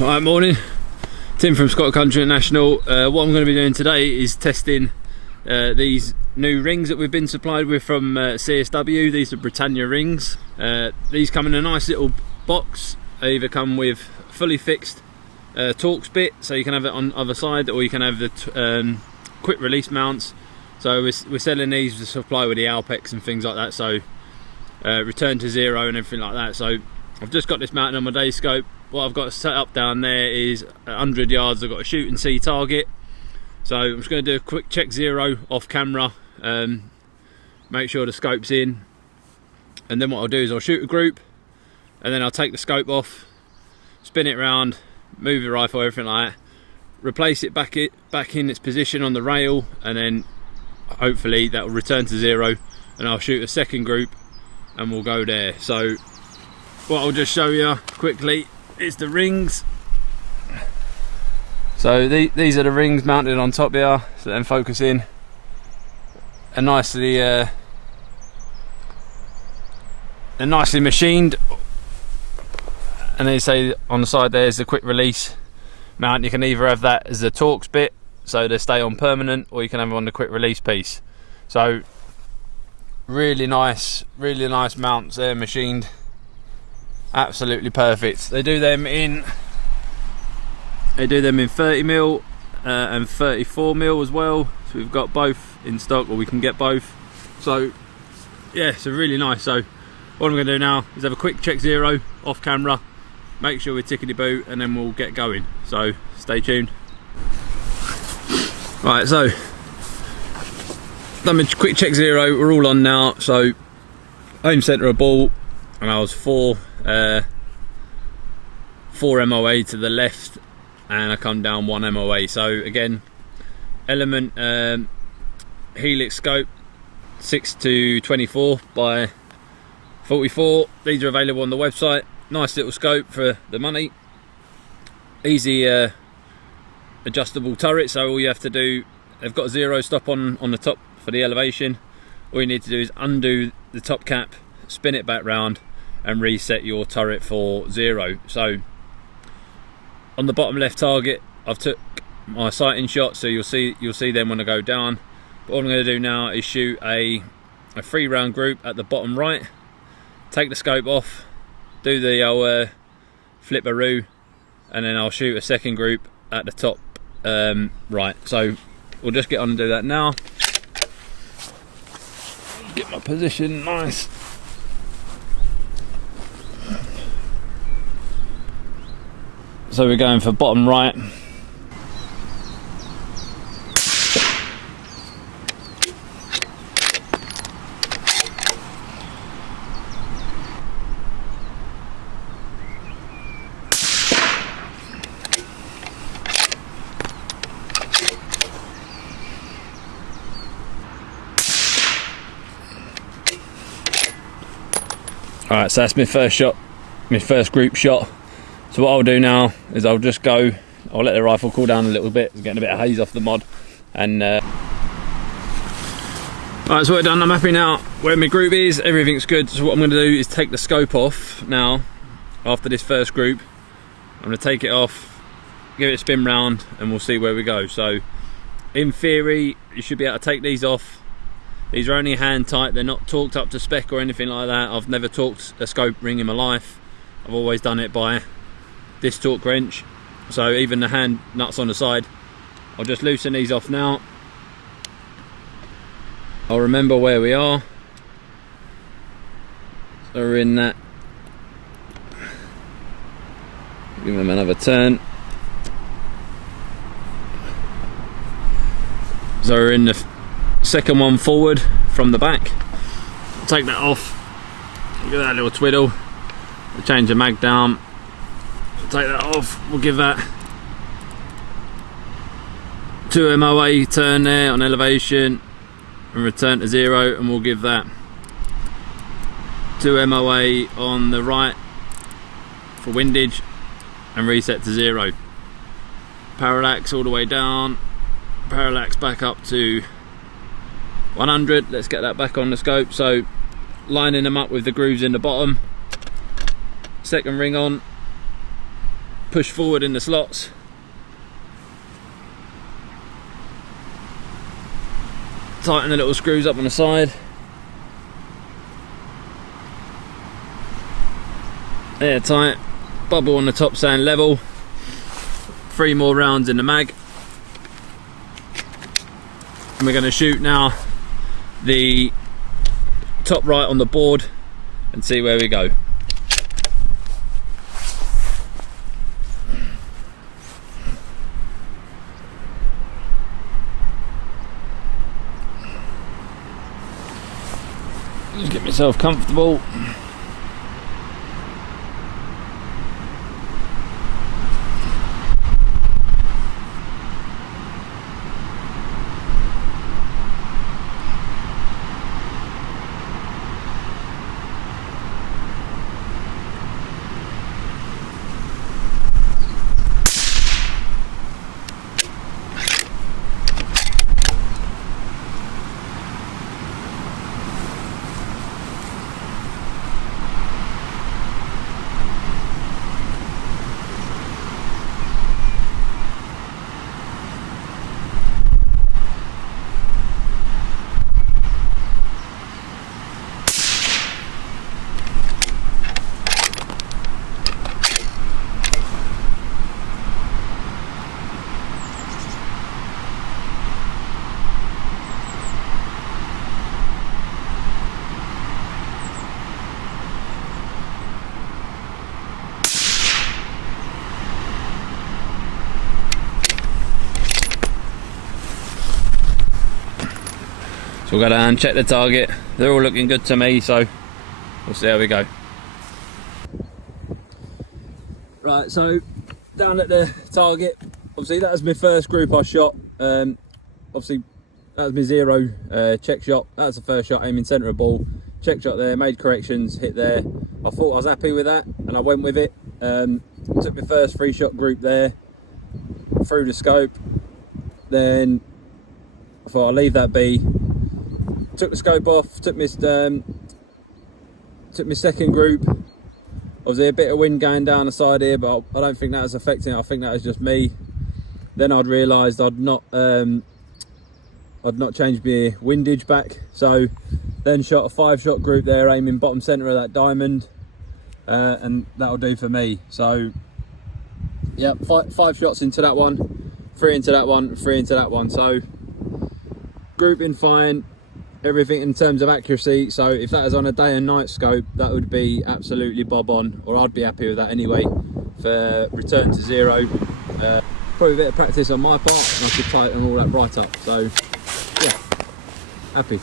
Alright, morning. Tim from Scott Country International. What I'm going to be doing today is testing these new rings that we've been supplied with from CSW. These are Britannia rings. These come in a nice little box. They either come with fully fixed Torx bit, so you can have it on either side, or you can have the quick release mounts. So we're selling these to supply with the Alpex and things like that, so return to zero and everything like that. So I've just got this mounted on my day scope. What I've got set up down there is 100 yards. I've got a shoot and see target. So I'm just going to do a quick check zero off camera, make sure the scope's in, and then what I'll do is I'll shoot a group, and then I'll take the scope off, spin it around, move the rifle, everything like that, replace it back in its position on the rail, and then hopefully that will return to zero, and I'll shoot a second group and we'll go there. So what I'll just show you quickly is the rings. So these are the rings mounted on top here, so then focus in, and nicely machined. And then you say on the side there's the quick release mount. You can either have that as a Torx bit, so they stay on permanent, or you can have them on the quick release piece. So really nice mounts there, machined. Absolutely perfect. They do them in 30mm and 34mm as well. So we've got both in stock, or we can get both. So yeah, so really nice. So what I'm going to do now is have a quick check zero off camera, make sure we're tickety boot, and then we'll get going. So stay tuned. Right, so done a quick check zero. We're all on now. So home centre of ball, and I was 4 MOA to the left, and I come down 1 MOA. So again, Element Helix scope, 6-24 by 44. These are available on the website. Nice little scope for the money. Easy adjustable turret, so all you have to do, they've got a zero stop on the top for the elevation. All you need to do is undo the top cap, spin it back round, and reset your turret for zero. So on the bottom left target, I've took my sighting shot, so you'll see them when I go down. But all I'm going to do now is shoot a 3-round group at the bottom right, take the scope off, do the old flipperoo, and then I'll shoot a second group at the top right. So we'll just get on and do that now. Get my position nice. So we're going for bottom right. Alright, so that's my first shot, my first group shot. So what I'll do now is I'll let the rifle cool down a little bit. It's getting a bit of haze off the mod. And alright, so what I've done, I'm happy now where my group is, everything's good. So what I'm going to do is take the scope off now, after this first group. I'm going to take it off, give it a spin round, and we'll see where we go. So in theory, you should be able to take these off. These are only hand tight, they're not torqued up to spec or anything like that. I've never torqued a scope ring in my life. I've always done it by this torque wrench. So even the hand nuts on the side, I'll just loosen these off now. I'll remember where we are. So we're in that. Give them another turn. So we're in the second one forward from the back. Take that off. Look at that little twiddle. We'll change the mag down. Take that off. We'll give that 2 MOA turn there on elevation and return to zero, and we'll give that 2 MOA on the right for windage and reset to zero. Parallax all the way down, parallax back up to 100. Let's get that back on the scope. So lining them up with the grooves in the bottom, second ring on, push forward in the slots. Tighten the little screws up on the side. Airtight. Bubble on the top saying level. 3 more rounds in the mag. And we're going to shoot now the top right on the board and see where we go. Just get myself comfortable. So we'll go down and check the target. They're all looking good to me, so we'll see how we go. Right, so down at the target, obviously that was my first group I shot. Obviously that was my 0 check shot. That was the first shot, aiming centre of ball. Check shot there, made corrections, hit there. I thought I was happy with that and I went with it. Took my first 3 shot group there, through the scope. Then I thought I'll leave that be. Took the scope off, took my second group. Obviously a bit of wind going down the side here, but I don't think that was affecting it. I think that was just me. Then I'd realised I'd not changed my windage back. So then shot a 5 shot group there, aiming bottom centre of that diamond, and that'll do for me. So yeah, 5 shots into that one, 3 into that one, 3 into that one. So grouping fine. Everything in terms of accuracy, so if that is on a day and night scope, that would be absolutely bob on, or I'd be happy with that anyway. For return to 0, probably a bit of practice on my part and I could tighten all that right up, so yeah, happy.